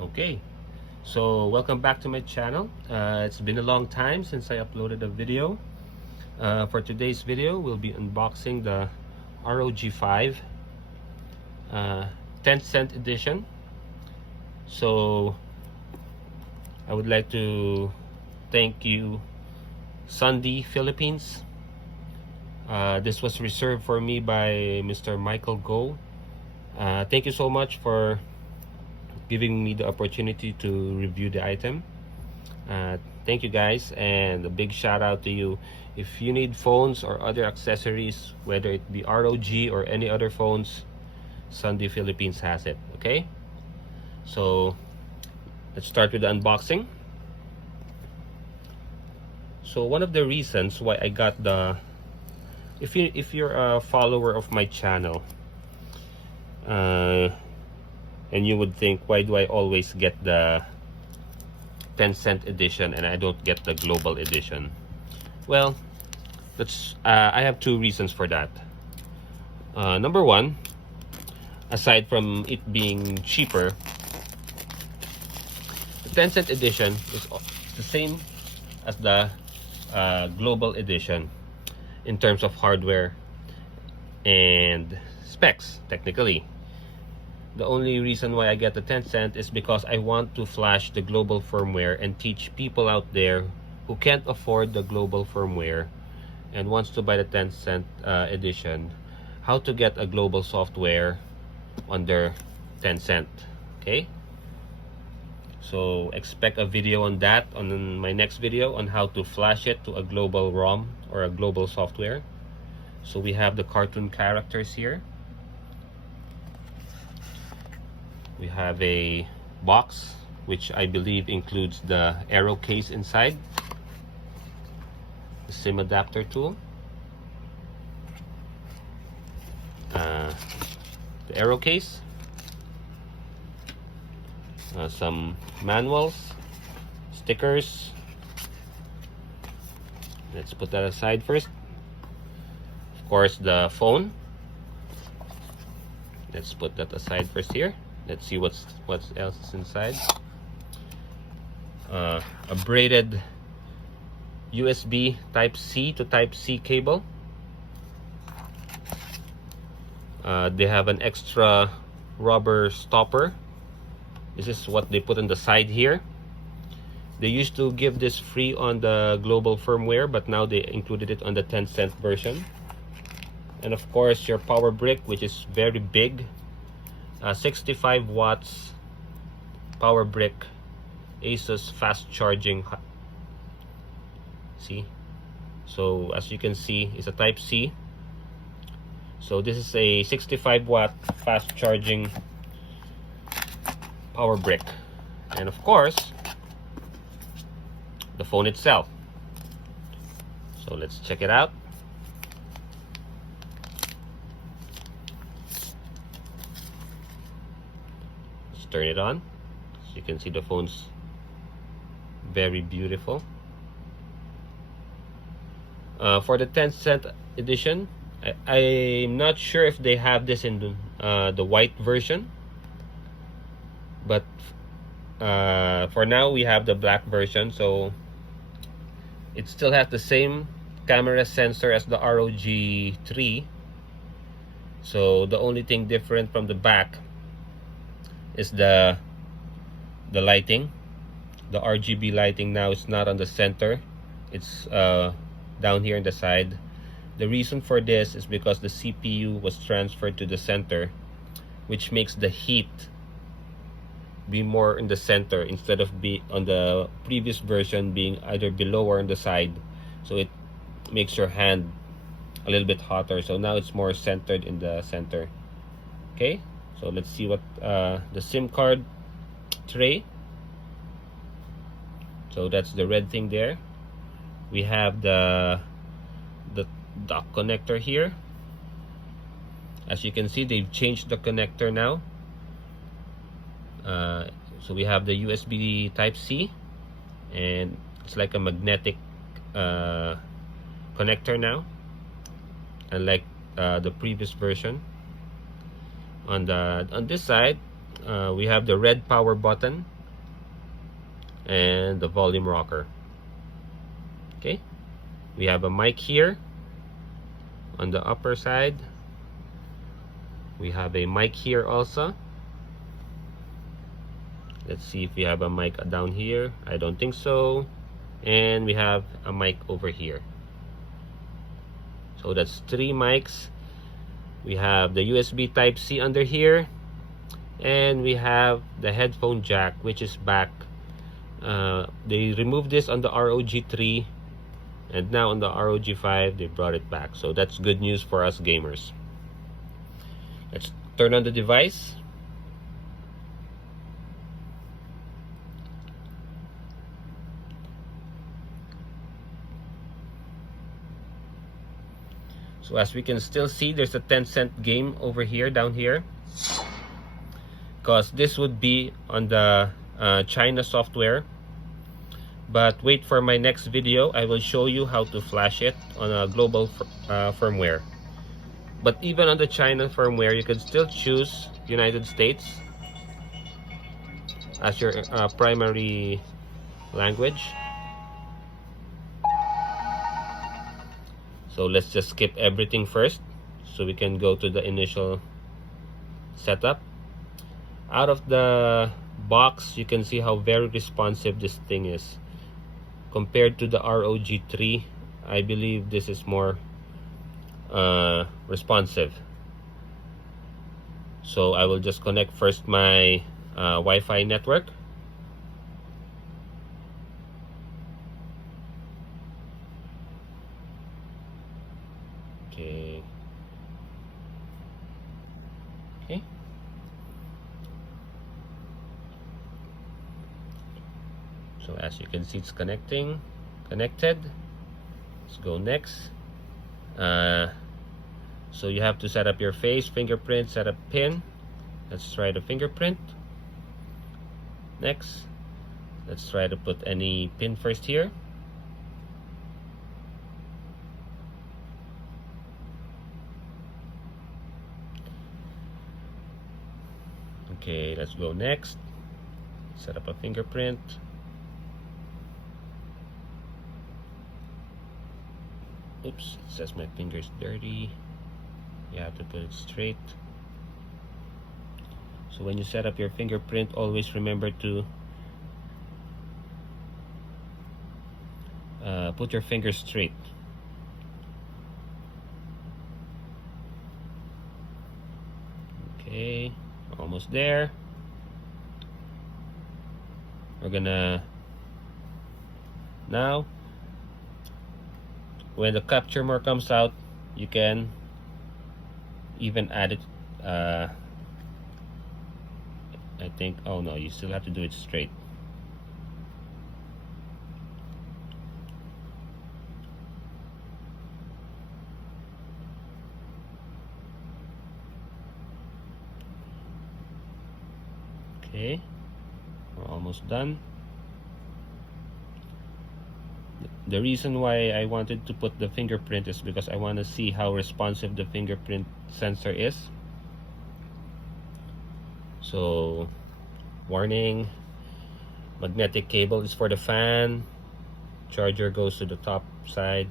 Okay, so welcome back to my channel. It's been a long time since I uploaded a video. For today's video, we'll be unboxing the ROG 5 Tencent edition. So I would like to thank you, 𝗪𝗪𝗡𝗪𝗏. This was reserved for me by Mr. Michael Go. Thank you so much for giving me the opportunity to review the item. Thank you guys, and a big shout out to you. If you need phones or other accessories, whether it be ROG or any other phones, 𝗪𝗪𝗡𝗪𝗏 has it. Okay, so let's start with the unboxing. So one of the reasons why I got the, if you're a follower of my channel, and you would think, why do I always get the Tencent edition and I don't get the global edition? Well, that's I have two reasons for that. Number one, aside from it being cheaper, the Tencent edition is the same as the global edition in terms of hardware and specs. Technically, the only reason why I get the Tencent is because I want to flash the global firmware and teach people out there who can't afford the global firmware and wants to buy the Tencent edition how to get a global software under Tencent. Okay, so expect a video on that on my next video on how to flash it to a global ROM or a global software. So we have the cartoon characters here. We have a box which I believe includes the Aero case inside, the SIM adapter tool, the Aero case, some manuals, stickers. Let's put that aside first. Of course, the phone. Let's put that aside first here. Let's see what else is inside. A braided USB Type-C to Type-C cable. They have an extra rubber stopper. This is what they put on the side here. They used to give this free on the global firmware, but now they included it on the Tencent version. And of course, your power brick, which is very big. 65 watts power brick, Asus fast charging. See, so as you can see, it's a Type-C. So this is a 65 watt fast charging power brick, and of course the phone itself. So let's check it out. Turn it on. So you can see the phone's very beautiful. For the Tencent edition, I'm not sure if they have this in the white version, but for now we have the black version. So it still has the same camera sensor as the ROG 3. So the only thing different from the back is the lighting. The RGB lighting now is not on the center, it's down here on the side. The reason for this is because the CPU was transferred to the center, which makes the heat be more in the center instead of be on the previous version being either below or on the side. So it makes your hand a little bit hotter. So now it's more centered in the center. Okay, so let's see what the SIM card tray. So that's the red thing there. We have the dock connector here. As you can see, they've changed the connector now. So we have the USB Type-C, and it's like a magnetic connector now, unlike the previous version. On this side, we have the red power button and the volume rocker. Okay, we have a mic here on the upper side. We have a mic here also. Let's see if we have a mic down here. I don't think so. And we have a mic over here. So that's 3 mics. We have the USB Type-C under here, and we have the headphone jack, which is back. They removed this on the ROG 3, and now on the ROG 5 they brought it back. So that's good news for us gamers. Let's turn on the device. So as we can still see, there's a Tencent game over here, down here, because this would be on the China software. But wait for my next video, I will show you how to flash it on a global firmware. But even on the China firmware, you can still choose United States as your primary language. So let's just skip everything first so we can go to the initial setup. Out of the box, you can see how very responsive this thing is. Compared to the ROG 3, I believe this is more responsive. So I will just connect first my Wi-Fi network. Okay. So as you can see, it's connected. Let's go next. So you have to set up your face, fingerprint, set up pin. Let's try the fingerprint. Next, let's try to put any pin first here. Okay, let's go next. Set up a fingerprint. Oops, it says my finger's dirty. You have to put it straight. So when you set up your fingerprint, always remember to put your finger straight. Okay, almost there. We're gonna now, when the capture more comes out, you can even add it. I think, oh no, you still have to do it straight. Okay, we're almost done. The reason why I wanted to put the fingerprint is because I want to see how responsive the fingerprint sensor is. So, warning, magnetic cable is for the fan, charger goes to the top side.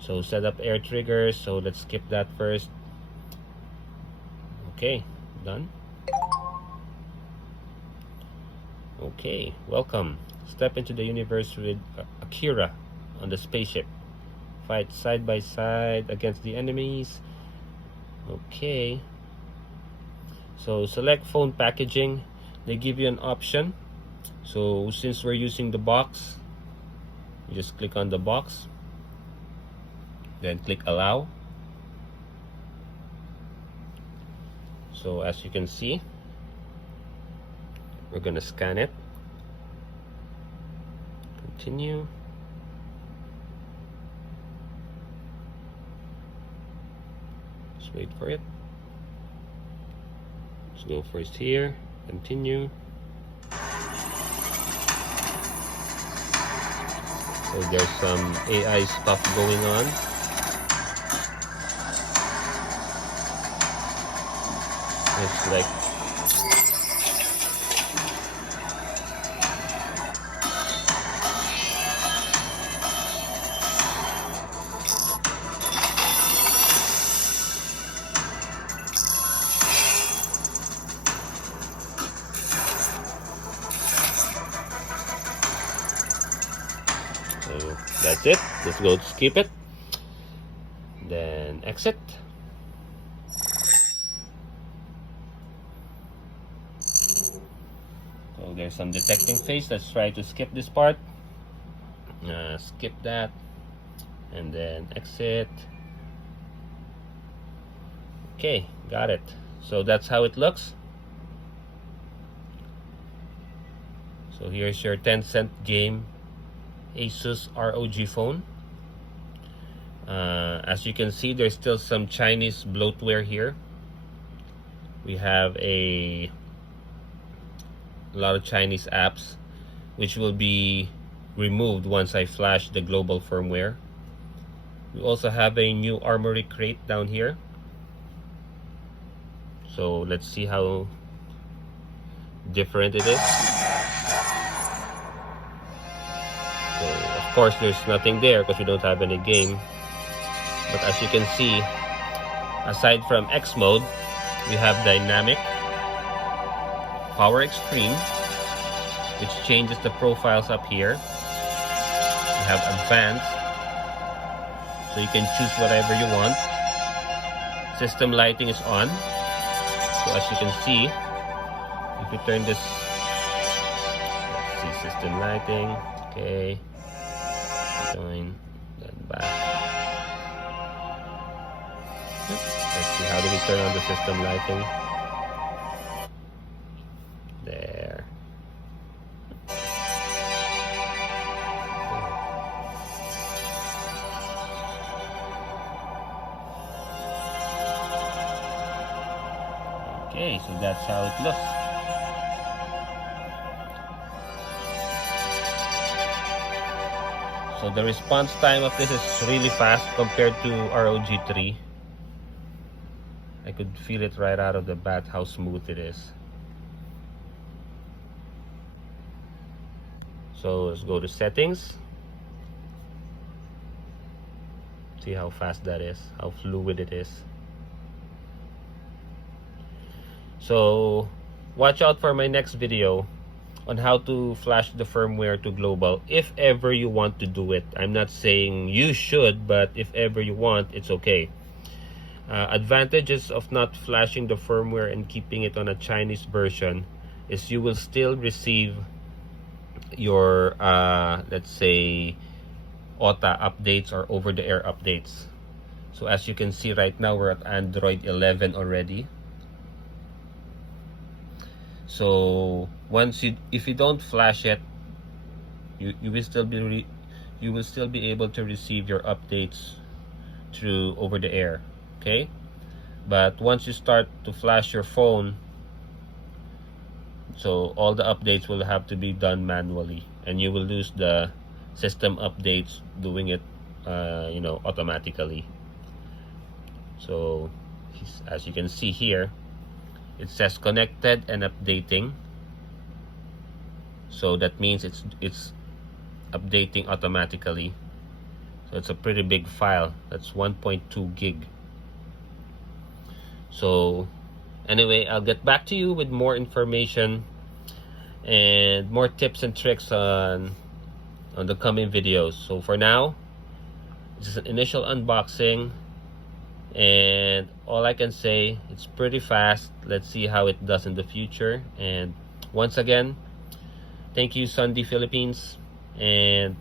So set up air triggers, so let's skip that first. Okay, done. Okay, welcome. Step into the universe with Akira on the spaceship. Fight side by side against the enemies. Okay. So select phone packaging. They give you an option. So since we're using the box, you just click on the box. Then click allow. So as you can see, we're gonna scan it. Continue. Just wait for it. Let's go first here. Continue. So there's some AI stuff going on. It's like that's it. Let's go to skip it, then exit. So there's some detecting face. Let's try to skip this part. Skip that, and then exit. Okay, got it. So that's how it looks. So here's your Tencent game Asus ROG phone. As you can see, there's still some Chinese bloatware here. We have a lot of Chinese apps which will be removed once I flash the global firmware. We also have a new armory crate down here. So let's see how different it is. So of course there's nothing there because we don't have any game. But as you can see, aside from X mode, we have dynamic, power extreme, which changes the profiles up here. We have advanced, so you can choose whatever you want. System lighting is on. So as you can see, if you turn this, let's see, system lighting, okay, join, then back. Let's see, how do we turn on the system lighting? There. Okay, so that's how it looks. So the response time of this is really fast compared to ROG 3. I could feel it right out of the bat how smooth it is. So let's go to settings. See how fast that is, how fluid it is. So watch out for my next video on how to flash the firmware to global, if ever you want to do it. I'm not saying you should, but if ever you want, it's okay. Advantages of not flashing the firmware and keeping it on a Chinese version is you will still receive your let's say OTA updates or over-the-air updates. So as you can see right now, we're at Android 11 already. So once if you don't flash it, you will still be able to receive your updates through over-the-air. Okay, but once you start to flash your phone, so all the updates will have to be done manually, and you will lose the system updates doing it automatically. So as you can see here, it says connected and updating, so that means it's updating automatically. So it's a pretty big file. That's 1.2 gig. So anyway, I'll get back to you with more information and more tips and tricks on the coming videos. So for now, this is an initial unboxing, and all I can say, it's pretty fast. Let's see how it does in the future. And once again, thank you, Sunday Philippines, and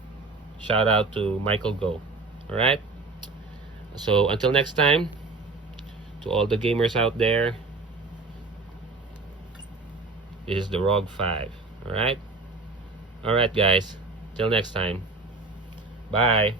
shout out to Michael Go. All right, so until next time, to all the gamers out there, this is the ROG 5. All right, guys, till next time, bye.